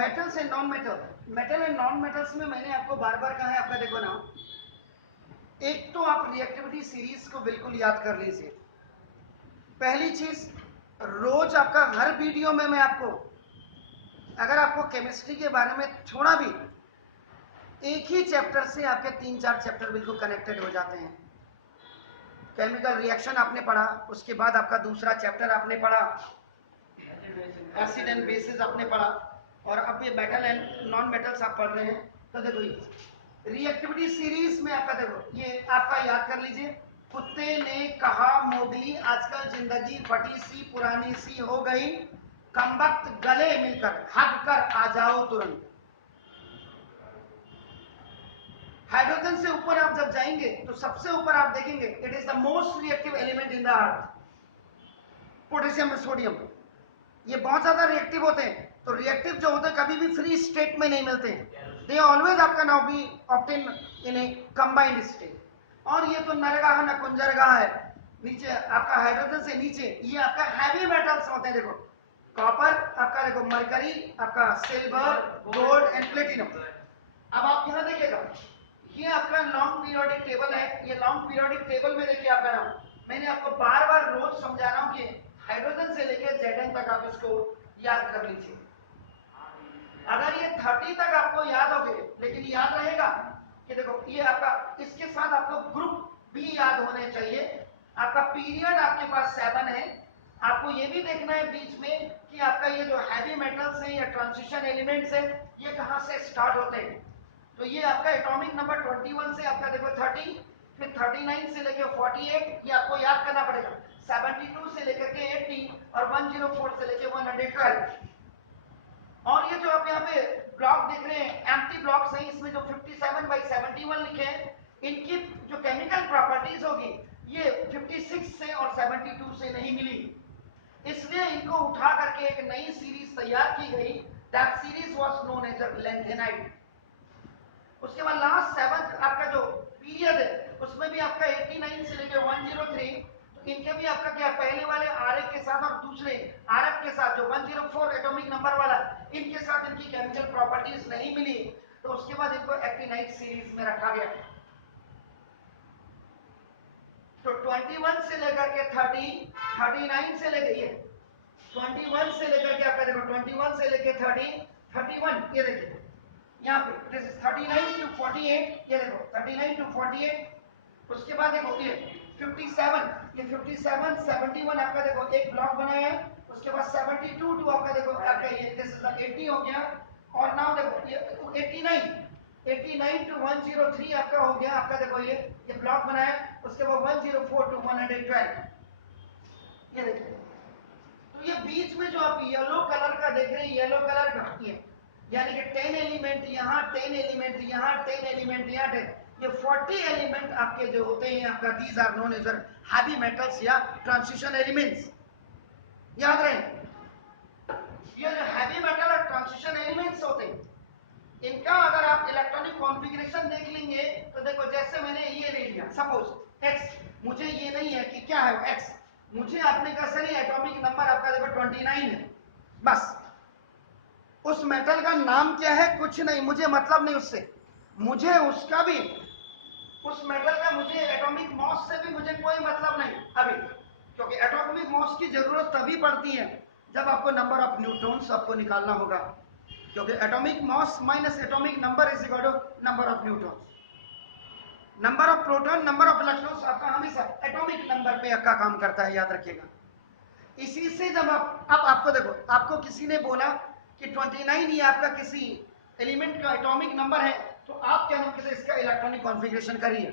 Metals and non metal, metal and non metals में मैंने आपको बार बार कहा है, आपका देखो ना, एक तो आप रिएक्टिविटी सीरीज को बिल्कुल याद कर लीजिए। पहली चीज, रोज आपका हर वीडियो में मैं आपको, अगर आपको केमिस्ट्री के बारे में थोड़ा भी, एक ही चैप्टर से आपके 3-4 चैप्टर बिल्कुल कनेक्टेड हो जाते हैं। केमिकल रिएक्शन आपने पढ़ा, उसके बाद आपका दूसरा चैप्टर आपने पढ़ा एसिड एंड बेसिस आपने पढ़ा, और अब ये मेटल एंड नॉन मेटल्स आप पढ़ रहे हैं। तो देखो ये रिएक्टिविटी सीरीज में आपका देखो, ये आपका याद कर लीजिए। कुत्ते ने कहा मोगली, आजकल जिंदगी फटी सी पुरानी सी हो गई, कमबख्त गले मिलकर हग कर आ जाओ तुरंत। हाइड्रोजन से ऊपर आप जब जाएंगे तो सबसे ऊपर आप देखेंगे it is the most reactive element in the earth, potassium और सोडियम। ये बहुत ज्यादा रिएक्टिव होते हैं, तो रिएक्टिव जो होते हैं कभी भी फ्री स्टेट में नहीं मिलते हैं, दे ऑलवेज आपका नाउ बी ऑब्टेन इन ए कंबाइंड स्टेट। और ये तो नरगाह न कुंजरगाह है, नीचे आपका हाइड्रोजन से नीचे ये आपका हैवी मेटल्स होते हैं। देखो कॉपर आपका, देखो मरकरी आपका, सिल्वर, गोल्ड एंड प्लेटिनम। अब आप यहाँ देखिएगा, ये आपका लॉन्ग पीरियोडिक टेबल है। ये लॉन्ग पीरियोडिक टेबल में देखिए आपका नाम, मैंने आपको बार बार रोज समझा रहा हूँ कि हाइड्रोजन से लेकर Zn तक आप इसको याद कर लीजिए। अगर ये 30 तक आपको याद हो गए, लेकिन याद रहेगा कि देखो ये आपका, इसके साथ आपको ग्रुप भी याद होने चाहिए। आपका पीरियड आपके पास 7 है। आपको ये भी देखना है बीच में कि आपका ये जो हैवी मेटल्स है या ट्रांजिशन एलिमेंट्स है, ये कहाँ से स्टार्ट होते हैं। तो ये आपका एटॉमिक नंबर 21 से आपका देखो 30, फिर 39 से लेकर 48, ये आपको याद करना पड़ेगा। 72 से लेकर के 80 और 104 से लेकर 112। और ये जो आप यहाँ पे ब्लॉक देख रहे हैं, एम्प्टी ब्लॉक्स हैं, इसमें जो 57/71 लिखे हैं, इनकी जो केमिकल प्रॉपर्टीज होगी ये 56 से और 72 से नहीं मिली, इसलिए इनको उठा करके एक नई सीरीज तैयार की गई। That series was known as lanthanide. उसके बाद लास्ट 7th आपका जो पीरियड है उसमें भी आपका 89 से लेकर 103, तो इनके भी आपका क्या, पहले वाले Rf के साथ और दूसरे Rf के साथ जो 104 एटॉमिक नंबर वाला, इनके साथ इनकी केमिकल प्रॉपर्टीज नहीं मिली, तो उसके बाद इनको एक्टिनाइड सीरीज में रखा गया। तो 21 से लेकर के 30, 39 से लेकर ये 21 से लेकर के आपका देखो 21 से लेकर 30, 31, ये देखिए यहाँ पे दिस इज 39 to 48, ये देखो 39 to 48। उसके बाद देखो ये 57, ये 57, 71 आपका देखो एक ब्लॉक बनाया है। उसके बाद 72 टू आपका देखो आपका ये दिस इज 80 हो गया। और नाउ देखो ये 89 to 103 आपका हो गया, आपका देखो ये ब्लॉक बनाया। उसके बाद 104 to 112, ये देखिए। तो ये बीच में जो आप येलो कलर का देख रहे हैं, येलो कलर का ये यानी कि 10 एलिमेंट यहाँ, 10 एलिमेंट यहाँ, 10 एलिमेंट यहाँ, 10, ये 40 एलिमेंट आपके जो होते हैं आपका, these are known as heavy metals या ट्रांजिशन एलिमेंट्स। याद रहे, ये जो हैवी मेटल और ट्रांजिशन एलिमेंट्स होते हैं, इनका अगर आप इलेक्ट्रॉनिक कॉन्फ़िगरेशन देख लेंगे तो देखो जैसे मैंने ये ले लिया सपोज X, मुझे ये नहीं है कि क्या है X, मुझे आपने कहा सर एटॉमिक नंबर आपका देखो 29 है, बस उस मेटल का नाम क्या है कुछ नहीं, मुझे मतलब नहीं उससे, मुझे उसका भी, उस मेटल का मुझे एटॉमिक मास से भी मुझे कोई मतलब नहीं अभी, क्योंकि एटॉमिक मास की जरूरत तभी पड़ती है जब आपको नंबर ऑफ न्यूट्रॉन्स आपको निकालना होगा, क्योंकि atomic mass minus atomic number is equal to number of neutrons. Number of proton, number of electrons आपका हमेशा एटॉमिक नंबर पे का काम करता है, याद रखिएगा। इसी से जब आप, अब आपको देखो, आपको किसी ने बोला कि 29 ये आपका किसी एलिमेंट का एटॉमिक नंबर है, तो आप क्या नाम से इसका इलेक्ट्रॉनिक कॉन्फ़िगरेशन करिए।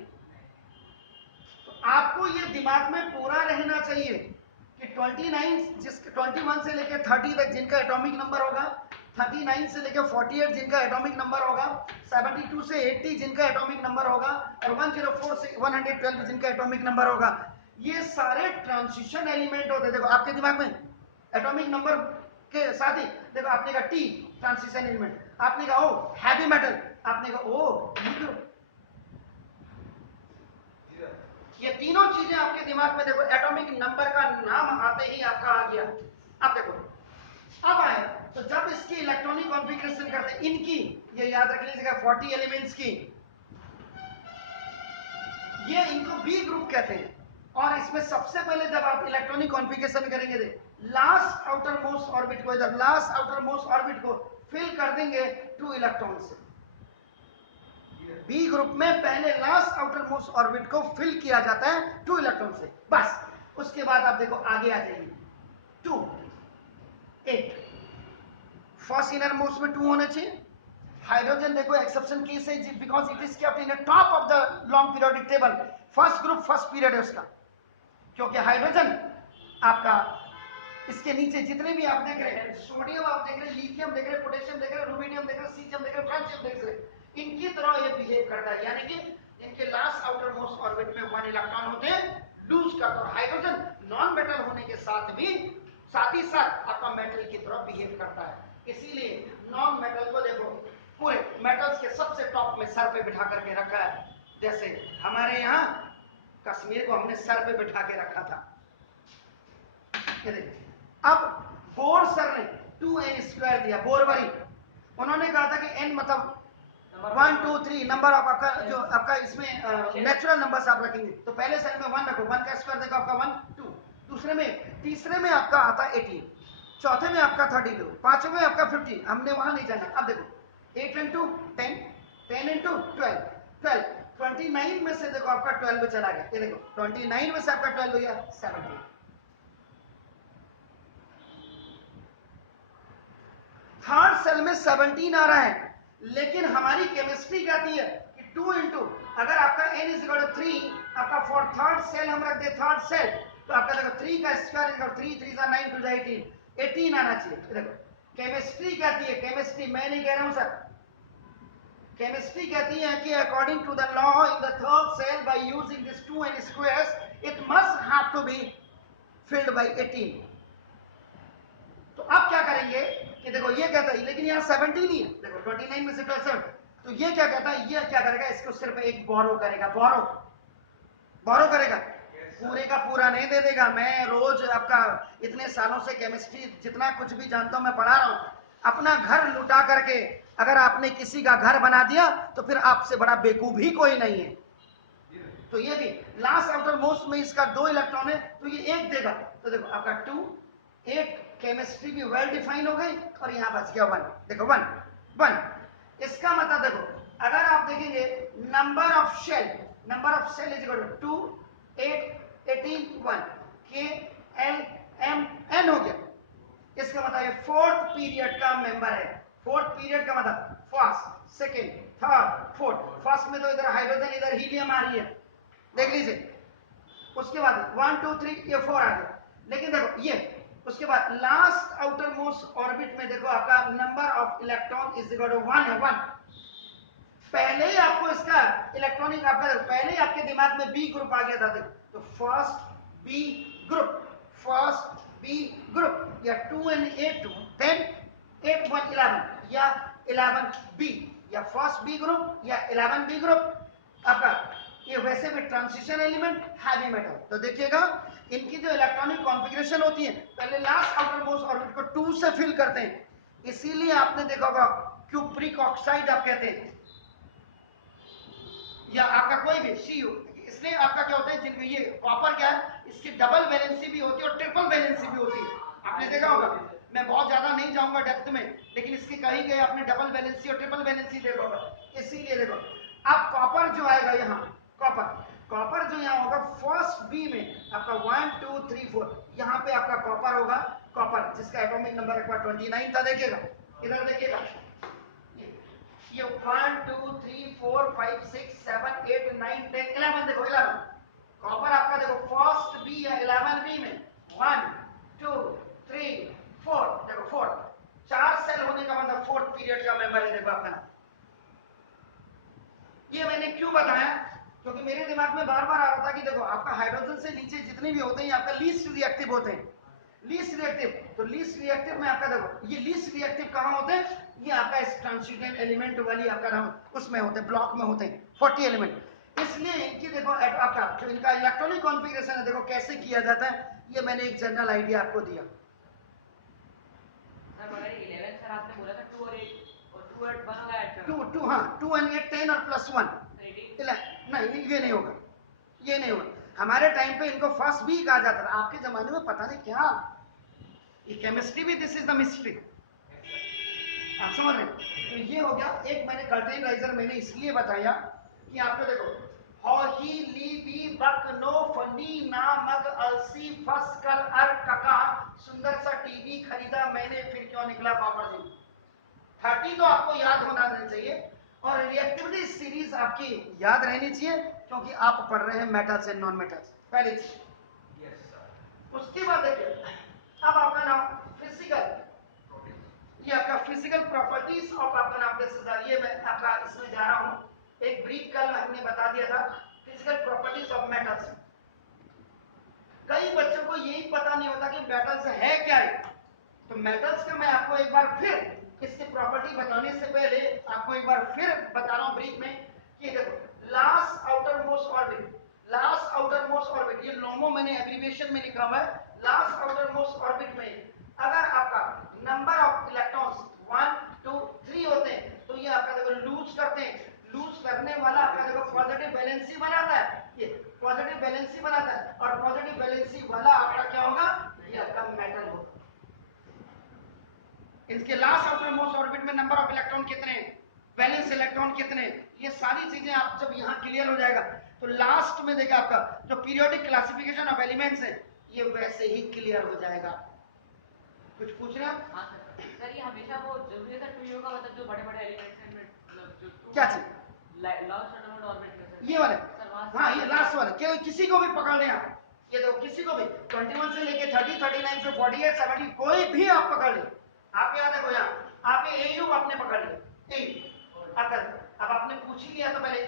तो आपको ये दिमाग में पूरा रहना चाहिए कि 29 जिसके 21 से लेकर 30 तक जिनका एटॉमिक नंबर होगा, 39 से लेकर 48 जिनका एटॉमिक नंबर होगा, 72 से 80 जिनका एटॉमिक नंबर होगा, और 104 से 112 जिनका एटॉमिक नंबर होगा, ये सारे ट्रांजिशन एलिमेंट होते हैं। देखो आपके दिमाग में एटॉमिक नंबर के साथ ही देखो आपने कहा T ट्रांजिशन एलिमेंट, आपने कहा ओ हैवी मेटल, आपने कहा ओ ये तीनों चीजें आपके दिमाग में देखो एटॉमिक नंबर का नाम आते ही आपका आ गया। अब देखो अब आए तो जब इसकी इलेक्ट्रॉनिक कॉन्फ़िगरेशन करते हैं इनकी, ये याद रख लीजिएगा 40 एलिमेंट्स की, ये इनको बी ग्रुप कहते हैं। और इसमें सबसे पहले जब आप इलेक्ट्रॉनिक कॉन्फ़िगरेशन करेंगे, लास्ट आउटर मोस्ट ऑर्बिट को, इधर लास्ट आउटर मोस्ट ऑर्बिट को फिल कर देंगे 2 इलेक्ट्रॉन से। बी ग्रुप में पहले लास्ट आउटर मोस्ट ऑर्बिट को फिल किया जाता है 2 इलेक्ट्रॉन से, बस। उसके बाद आप देखो आगे आ जाइए, 2 8 फर्स्ट इनर मोस्ट में 2 होने चाहिए। हाइड्रोजन देखो एक्सेप्शन केस है, because it is kept in the top of the long periodic table, first group first period है उसका, क्योंकि हाइड्रोजन आपका इसके नीचे जितने भी आप देख रहे हैं, सोडियम आप देख रहे हैं, लिथियम देख रहे हैं, पोटेशियम देख रहे हैं, रूबिडियम देख रहे हैं, सीजियम देख रहे हैं, फ्रांसियम देख रहे हैं, इनकी तरह ये बिहेव करता है, यानी कि इनके लास्ट आउटर मोस्ट ऑर्बिट में 1 इलेक्ट्रॉन होते हैं, लूज करता है। हाइड्रोजन नॉन मेटल होने के साथ ही साथ आपका मेटल की तरह बिहेव करता है, इसीलिए नॉन मेटल को देखो पूरे मेटल्स के सबसे टॉप में सर पे बिठा करके रखा है। जैसे हमारे यहाँ कश्मीर को हमने सर पे बिठा के रखा था। अब बोर सर ने 2n² दिया, बोरवरी, उन्होंने कहा था कि n मतलब 1 2 3 नंबर ऑफ आपका जो आपका इसमें नेचुरल नंबर्स आप रखेंगे, तो पहले सेल में 1 रखो, 1 का स्क्वायर देखो आपका 1 2, दूसरे में तीसरे में आपका आता है 18, चौथे में आपका 32, पांचवें में आपका 50, हमने वहां नहीं जाना। अब देखो 8 into 10, 10 into 12, 12, 29 में से देखो आपका 12 चला गया, ये देखो 29 में से आपका 12 हो गया 17। थर्ड सेल में 17 आ रहा है, लेकिन हमारी केमिस्ट्री कहती है कि 2 into, अगर आपका n is equal to 3, आपका फॉर थर्ड सेल हम रख दे थर्ड सेल, तो आपका देखो 3 का स्क्वायर इज 3 3 9 2 18, 18 आना चाहिए। देखो केमिस्ट्री कहती है, केमिस्ट्री मैं नहीं कह रहा हूं सर, केमिस्ट्री कहती है कि according to the law in the third shell by using this 2n squares it must have to be filled by 18। तो आप क्या करेंगे कि देखो ये कहता है, लेकिन यहाँ 17 ही है, देखो 29 में से 12, तो ये क्या कहता है, ये क्या करेगा, इसको सिर्फ एक बोरो करेगा, बोरो करेगा, पूरे का पूरा नहीं दे देगा। मैं रोज आपका इतने सालों से केमिस्ट्री जितना कुछ भी जानता हूं मैं पढ़ा रहा हूं, अपना घर लुटा करके अगर आपने किसी का घर बना दिया तो फिर आपसे बड़ा बेवकूफ ही कोई नहीं है। तो ये भी लास्ट आउटर मोस्ट में इसका 2 इलेक्ट्रॉन है, तो ये 1 देगा, तो देखो आपका 2 8, केमिस्ट्री भी वेल डिफाइन हो गई, और यहां बच गया 1, देखो 1। इसका मतलब देखो अगर आप देखेंगे number of shell is equal to 2 8 18 1, K L M N हो गया। इसका मतलब ये फोर्थ पीरियड का मेंबर है। फोर्थ पीरियड का मतलब first second third fourth, first में तो इधर हाइड्रोजन इधर हीलियम आ रही है, देख लीजिए, उसके बाद 1 2 3 ये 4 आ गया, लेकिन देखो ये उसके बाद लास्ट आउटर मोस्ट ऑर्बिट में देखो आपका number of electron is equal to 1 है, 1। पहले ही आपको इसका इलेक्ट्रॉनिक आपका पहले ही आपके दिमाग में बी ग्रुप आ गया था, देखो तो फर्स्ट बी ग्रुप या 2n8 10 8 1 11 या 11 बी या फर्स्ट बी ग्रुप या 11 बी ग्रुप आपका, ये वैसे भी ट्रांजिशन एलिमेंट हैवी मेटल। तो देखिएगा इनकी जो इलेक्ट्रॉनिक कॉन्फ़िगरेशन होती है, पहले लास्ट आउटर मोस्ट ऑर्बिट को 2 से फिल करते हैं, इसीलिए आपने देखा होगा क्यूप्रिक ऑक्साइड आप कहते हैं, या आपका कोई भी Cu, इसलिए आपका क्या होता है, जिनमें ये कॉपर क्या है, इसकी डबल वैलेंसी भी होती है और ट्रिपल वैलेंसी भी होती है, आपने देखा होगा। मैं बहुत ज्यादा नहीं जाऊंगा डेप्थ में, लेकिन इसके कहीं कहीं आपने डबल वैलेंसी और ट्रिपल वैलेंसी देखा होगा। इसीलिए देखो अब कॉपर जो आएगा यहाँ, कॉपर जो यहाँ होगा फर्स्ट बी में आपका 1 2 3 4, यहाँ पे आपका कॉपर होगा, कॉपर जिसका एटॉमिक नंबर एक बार 29 था, देखिएगा इधर देखिएगा, ये 1 2 3 4 5 6 7 8 9 10 11, देखो 11 कॉपर आपका देखो फर्स्ट बी या 11 बी में 1 2 3 4, देखो 4, 4 सेल होने का मतलब फोर्थ पीरियड का मेंबर है। देखो आपका ये मैंने क्यों बताया, क्योंकि मेरे दिमाग में बार बार आ रहा था कि देखो आपका हाइड्रोजन से नीचे जितने भी होते हैं आपका लीस्ट रिएक्टिव होते हैं, लीस्ट रिएक्टिव, तो लीस्ट रिएक्टिव में आपका देखो ये लीस्ट रिएक्टिव कहाँ होते हैं, ये आपका इस ट्रांजिशन एलिमेंट वाली आपका उसमें होते हैं, ब्लॉक में होते हैं 40 एलिमेंट। इसलिए इनकी देखो आपका जो इनका इलेक्ट्रॉनिक कॉन्फ़िगरेशन है देखो कैसे किया जाता है, ये मैंने एक जनरल आइडिया आपको दिया। सर 11 सर आपने बोला था 2 और 8 2 हाँ 2 and 8 10 और प्लस 1 नहीं, ये नहीं होगा, ये नहीं होगा। हमारे टाइम पे इनको फर्स्ट भी कहा जाता था, आपके जमाने में पता नहीं क्या। ये केमिस्ट्री भी दिस इज द मिस्ट्री, आप समझ रहे हैं। तो ये हो गया एक। मैंने कर्टेन राइजर मैंने इसलिए बताया कि आपको देखो ही ली बी बक नो फंडी ना मग अलसी फस कर अर कका सुंदर सा टीवी खरीदा मैंने फिर क्यों निकला पापा जी। 30 तो आपको याद होना चाहिए और रिएक्टिविटी सीरीज आपकी याद रहनी चाहिए क्योंकि आप पढ़ रहे हैं मेटल्स एंड नॉन मेटल्स पहले चीज। उसके बाद देखिए अब आपका नाम फिजिकल, ये आपका फिजिकल प्रॉपर्टीज ऑफ आपका नाम दिस ये मैं आपका इसमें जा रहा हूं। एक ब्रीफ कल हमने बता दिया था फिजिकल प्रॉपर्टीज ऑफ मेटल्स। कई बच्चों को यही पता नहीं होता कि मेटल्स है क्या है। तो मेटल्स का मैं आपको एक बार फिर इसकी प्रॉपर्टी बताने से पहले आपको एक बार फिर बता रहा हूं ब्रीफ में कि देखो last outer most orbit, last outer most orbit, ये लोमो मैंने एब्रिविएशन में लिखा हुआ है। लास्ट आउटर मोस्ट ऑर्बिट में अगर आपका नंबर ऑफ इलेक्ट्रॉन्स 1 2 3 होते हैं तो ये आपका देखो लूज करते हैं। लूज करने वाला आपका देखो पॉजिटिव वैलेंसी बनाता है, ये पॉजिटिव वैलेंसी बनाता है और पॉजिटिव वैलेंसी वाला आपका क्या होगा, ये आपका मेटल होगा। इसके लास्ट आउटर मोस्ट ऑर्बिट में नंबर ऑफ इलेक्ट्रॉन कितने हैं, वैलेंस इलेक्ट्रॉन कितने, ये सारी चीजें आप जब यहाँ क्लियर हो जाएगा तो लास्ट में देखा आपका जो पीरियोडिक क्लासिफिकेशन ऑफ एलिमेंट्स है ये वैसे ही क्लियर हो जाएगा। कुछ पूछ रहे हैं? हाँ सर ये हमेशा वो जरूरी है टू होगा, मतलब जो बड़े बड़े एलिमेंट्स हैं मतलब जो क्या चीज लास्ट आउटर ऑर्बिट में ये वाले, हाँ ये लास्ट वाले किसी को भी पकड़ लें आप, ये देखो किसी को भी 21 से लेके 30 39 से 48 70 कोई भी आप पकड़ लें। आप याद है यहाँ आप एयू आपने पकड़ लिया एयू, अगर अब आपने पूछ ही लिया तो पहले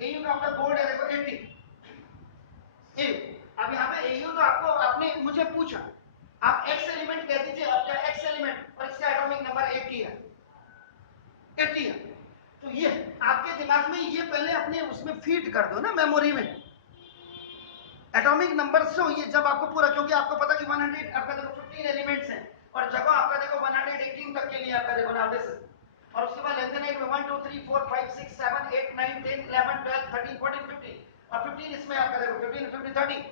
एयू का आपका बोर्ड है देखो 80 एयू। अब यहाँ पे एयू तो आपको आपने मुझे पूछा आप एक्स एलिमेंट कह दीजिए, आपका एक्स एलिमेंट और इसका एटॉमिक नंबर 80 है, 80 है। तो ये आपके दिमाग में ये पहले अपने उसमें फीड कर दो ना मेमोरी में एटॉमिक नंबर से ये जब आपको पूरा, क्योंकि आपको पता कि 100 आपका देखो 15 एलिमेंट्स हैं और जगह आपका देखो 118 तक के लिए आपका देखो ना दिस और उसके बाद लेते हैं 1 2 3 4 5 6 7 8 9 10 11 12 13 14 15 और 15 इसमें आपका देखो 15 50 30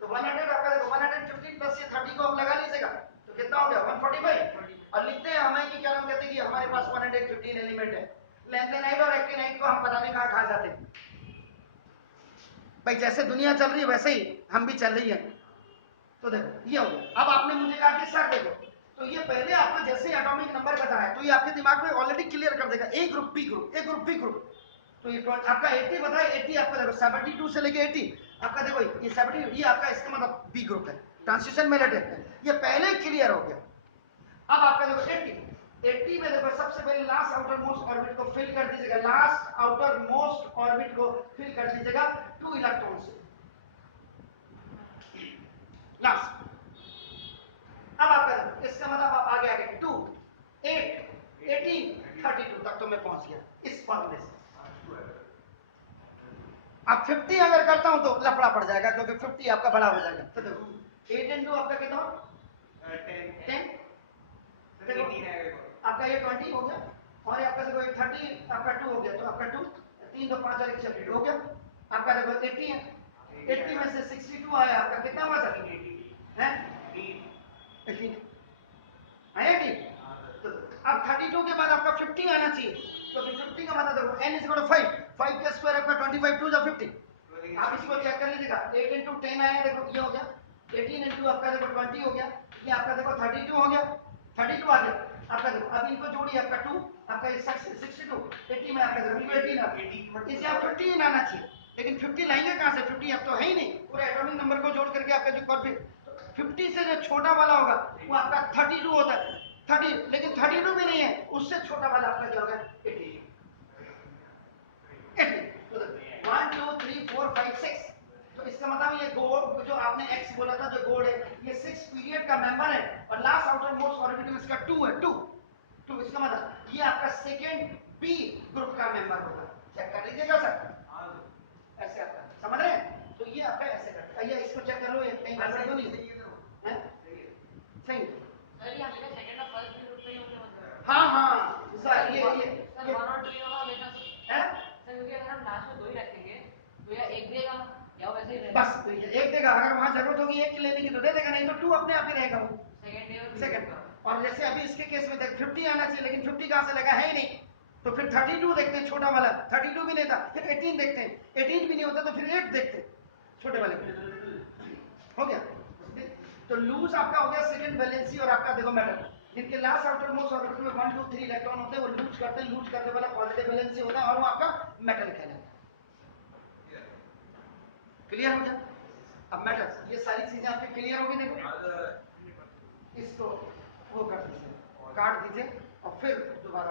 तो 100 आपका देखो 115 प्लस ये 30 को आप लगा लीजिएगा तो कितना हो गया 145 और लिखते हैं हमें कि क्या हम कहते हैं कि हमारे पास 115 एलिमेंट है। लेंथेनाइट और एक्टिनाइट को हम पता नहीं कहां खा जाते हैं भाई, जैसे दुनिया चल रही है वैसे ही हम भी चल रही है। तो देखो ये हो गया। अब आपने मुझे कहा कि सर देखो तो ये पहले आपको जैसे एटॉमिक नंबर बताया तो ये आपके दिमाग में ऑलरेडी क्लियर कर देगा A group B group A group B group. तो ये आपका 80 बताया 80 आपका देखो 72 से लेके 80 आपका देखो ये 70 ये आपका इसका मतलब बी ग्रुप है, ट्रांजिशन में है, ये पहले क्लियर हो गया। अब आपका देखो 80 में देखो सबसे पहले लास्ट आउटर मोस्ट ऑर्बिट को फिल कर दीजिएगा, लास्ट आउटर मोस्ट ऑर्बिट को फिल कर दीजिएगा 2 इलेक्ट्रॉन से लास्ट। अब आपका इसका मतलब आप आगे आगे 2 8 18 32 तक तो मैं पहुंच गया इस फॉर्मूले से। अब 50 अगर करता हूं तो लफड़ा पड़ जाएगा क्योंकि 50 आपका बड़ा हो जाएगा। तो देखो 8 into आपका कितना 10 आपका ये 20 हो गया और आपका देखो 30 आपका 2 हो गया तो आपका 2 3 2 5 और 1 6 हो गया आपका देखो 80 है 80 में से 62 आया आपका कितना हुआ सर हैं 80 है 80। तो अब 32 के बाद आपका 50 आना चाहिए क्योंकि 50 का मतलब देखो n इज इक्वल टू 5 का स्क्वायर आपका 25 2 जा 50। आप इसको चेक कर लीजिएगा 8 into 10 आया देखो ये हो गया 18 into आपका देखो 20 हो गया ये आपका देखो 32 हो गया 32 आ गया आपका देखो। अब इनको जोड़िए आपका 2 आपका 62 80 में आपका देखो 18 इसे आप 50 आना चाहिए लेकिन 50 लाएंगे कहां से 50 अब तो है ही नहीं पूरा एटॉमिक नंबर को जोड़ करके आपका जो परफेक्ट 50 से जो छोटा वाला होगा वो आपका 32 होता है 30 लेकिन 32 भी नहीं है उससे छोटा वाला आपका जो होगा 80 तो 1 2 3 4 5 6 तो इसका मतलब ये गोड जो आपने x बोला था जो गोड है ये 6 पीरियड का मेंबर है और लास्ट आउटर मोस्ट ऑर्बिट में इसका 2 है 2 इसका मतलब ये आपका सेकंड बी ग्रुप का मेंबर होगा। चेक कर लीजिएगा सर ऐसे आपका समझ रहे हैं तो ये आपका ऐसे करता है। ये इसको चेक कर लो कहीं गड़बड़ तो नहीं है सही सर ये हमेशा सेकंड और फर्स्ट ग्रुप पे ही होंगे मतलब हाँ सर ये अपनी एक लेने की तो दे देगा, नहीं तो 2 अपने आप ही रहेगा वो सेकंड सेकंड। और जैसे अभी इसके केस में 50 आना चाहिए, लेकिन 50 कहां से लगा है ही नहीं, तो फिर 32 देखते हैं छोटा वाला, 32 भी नहीं था, फिर 18 देखते हैं, 18 भी नहीं होता तो फिर 8 देखते हैं छोटे वाले को। हो गया। तो लूज आपका हो गया सेकंड वैलेंसी और आपका देखो मेटल, जिनके लास्ट आउटर मोस्ट ऑर्बिटल में 1 2 3 इलेक्ट्रॉन होते हैं, वो लूज करते हैं, लूज करने वाला पॉजिटिव वैलेंसी होता है और वो आपका मेटल कहलाता है। क्लियर हो गया? अब मेटल, ये सारी चीजें आपके क्लियर होगी। देखो इसको वो कर दीजिए, काट दीजिए और फिर दोबारा